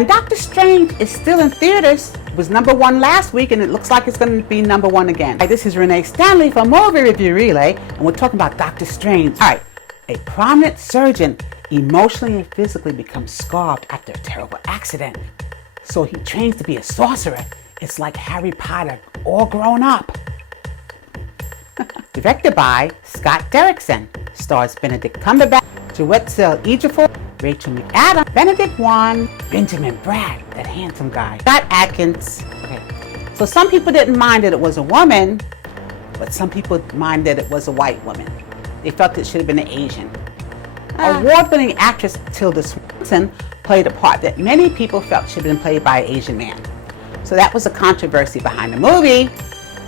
And Doctor Strange is still in theaters. It was #1 last week, and it looks like it's going to be #1 again. Hi, this is Renee Stanley from Movie Review Relay, and we're talking about Doctor Strange. All right, a prominent surgeon emotionally and physically becomes scarred after a terrible accident. So he trains to be a sorcerer. It's like Harry Potter, all grown up. Directed by Scott Derrickson. Stars Benedict Cumberbatch, Chiwetel Ejiofor, Rachel McAdams, Benedict Wong, Benjamin Bratt, that handsome guy, Scott Adkins. Okay. So some people didn't mind that it was a woman, but some people mind that it was a white woman. They felt it should have been an Asian. Award-winning actress Tilda Swinton played a part that many people felt should have been played by an Asian man. So that was a controversy behind the movie.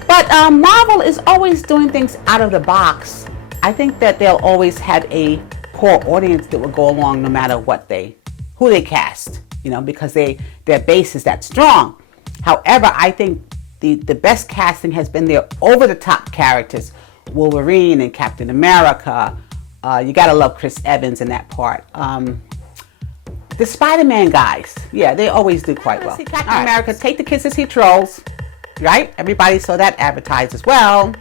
But Marvel is always doing things out of the box. I think that they'll always have a core audience that will go along no matter who they cast, because their base is that strong. However, I think the best casting has been their over-the-top characters, Wolverine and Captain America. You gotta love Chris Evans in that part. The Spider-Man guys, yeah, they always do quite well. Captain America, take the kids to see Trolls, right? Everybody saw that advertised as well.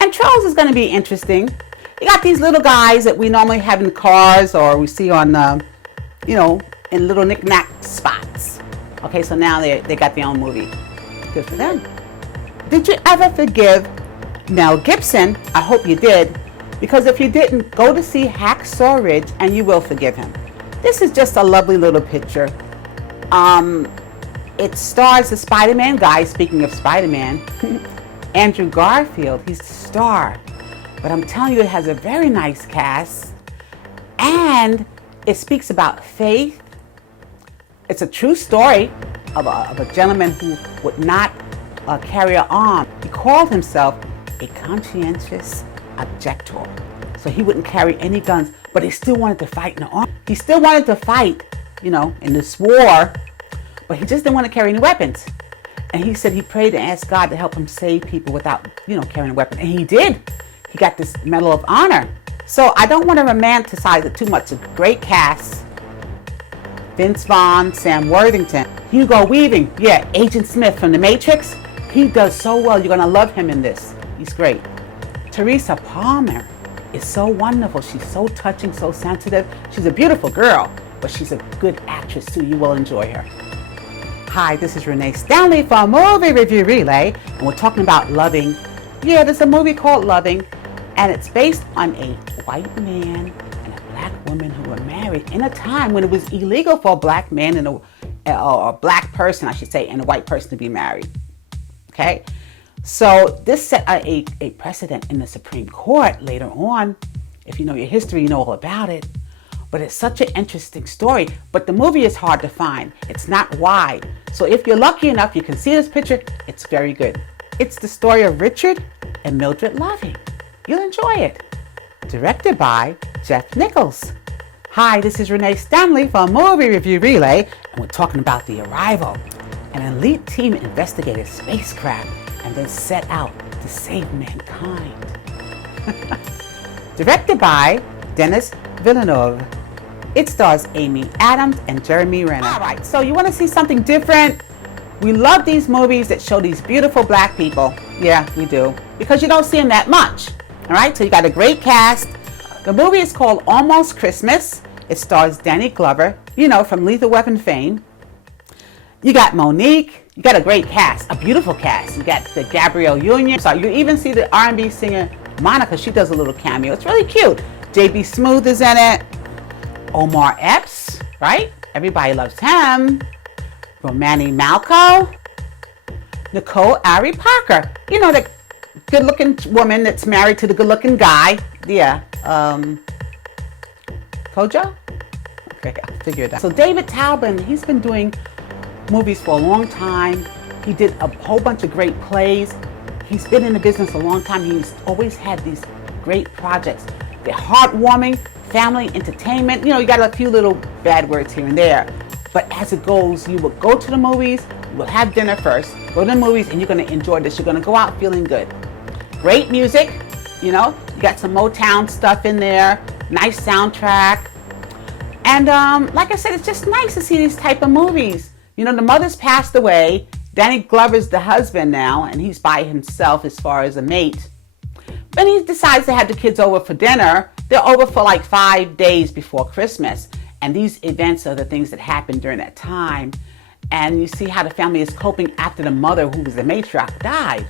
And Trolls is going to be interesting. You got these little guys that we normally have in cars or we see on, in little knick-knack spots. Okay, so now they got their own movie. Good for them. Did you ever forgive Mel Gibson? I hope you did. Because if you didn't, go to see Hacksaw Ridge and you will forgive him. This is just a lovely little picture. It stars the Spider-Man guy, speaking of Spider-Man, Andrew Garfield. He's the star. But I'm telling you, it has a very nice cast. And it speaks about faith. It's a true story of a gentleman who would not carry an arm. He called himself a conscientious objector. So he wouldn't carry any guns, but he still wanted to fight in the army. He still wanted to fight, in this war, but he just didn't want to carry any weapons. And he said he prayed and asked God to help him save people without, carrying a weapon. And he did. He got this Medal of Honor. So I don't want to romanticize it too much. A great cast. Vince Vaughn, Sam Worthington, Hugo Weaving. Yeah, Agent Smith from The Matrix. He does so well. You're going to love him in this. He's great. Teresa Palmer is so wonderful. She's so touching, so sensitive. She's a beautiful girl, but she's a good actress too. You will enjoy her. Hi, this is Renee Stanley from Movie Review Relay, and we're talking about Loving. Yeah, there's a movie called Loving, and it's based on a white man and a black woman who were married in a time when it was illegal for a black man and a black person, I should say, and a white person to be married. Okay? So this set a precedent in the Supreme Court later on. If you know your history, you know all about it. But it's such an interesting story. But the movie is hard to find. It's not wide. So if you're lucky enough, you can see this picture. It's very good. It's the story of Richard and Mildred Loving. You'll enjoy it. Directed by Jeff Nichols. Hi, this is Renee Stanley from Movie Review Relay, and we're talking about The Arrival. An elite team investigated spacecraft and then set out to save mankind. Directed by Denis Villeneuve. It stars Amy Adams and Jeremy Renner. All right, so you want to see something different? We love these movies that show these beautiful black people. Yeah, we do. Because you don't see them that much. All right, so you got a great cast. The movie is called Almost Christmas. It stars Danny Glover, from Lethal Weapon fame. You got Monique. You got a great cast, a beautiful cast. You got the Gabrielle Union. So you even see the R&B singer Monica. She does a little cameo. It's really cute. J.B. Smoove is in it. Omar Epps, right? Everybody loves him. Romani Malco. Nicole Ari Parker. The good-looking woman that's married to the good-looking guy. Yeah. Kojo? Okay, I'll figure it out. So David Talbot, he's been doing movies for a long time. He did a whole bunch of great plays. He's been in the business a long time. He's always had these great projects. They're heartwarming, family entertainment. You got a few little bad words here and there. But as it goes, you will go to the movies, you will have dinner first, go to the movies, and you're going to enjoy this. You're going to go out feeling good. Great music, you got some Motown stuff in there, nice soundtrack. And like I said, it's just nice to see these type of movies. You know, the mother's passed away. Danny Glover's the husband now, and he's by himself as far as a mate. But he decides to have the kids over for dinner. They're over for like 5 days before Christmas. And these events are the things that happen during that time. And you see how the family is coping after the mother, who was the matriarch, died.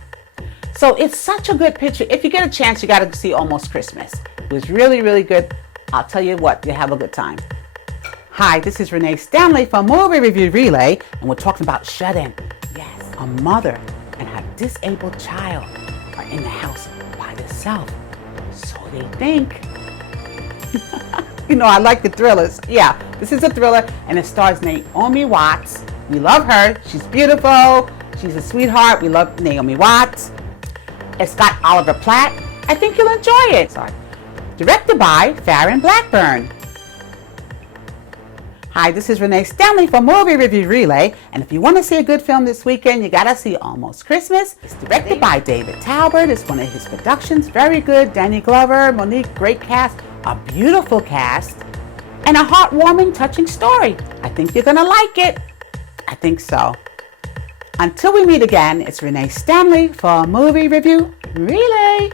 So it's such a good picture. If you get a chance, you got to see Almost Christmas. It was really, really good. I'll tell you what, you have a good time. Hi, this is Renee Stanley from Movie Review Relay, and we're talking about shut-in. Yes, a mother and her disabled child are in the house by themselves. So they think. You know, I like the thrillers. Yeah, this is a thriller, and it stars Naomi Watts. We love her. She's beautiful. She's a sweetheart. We love Naomi Watts. It's got Oliver Platt. I think you'll enjoy it. Sorry. Directed by Farron Blackburn. Hi, this is Renee Stanley from Movie Review Relay, and if you want to see a good film this weekend, you gotta see Almost Christmas. It's directed by David Talbert. It's one of his productions. Very good. Danny Glover, Monique, great cast, a beautiful cast, and a heartwarming, touching story. I think you're gonna like it. I think so. Until we meet again, it's Renee Stanley for Movie Review Relay.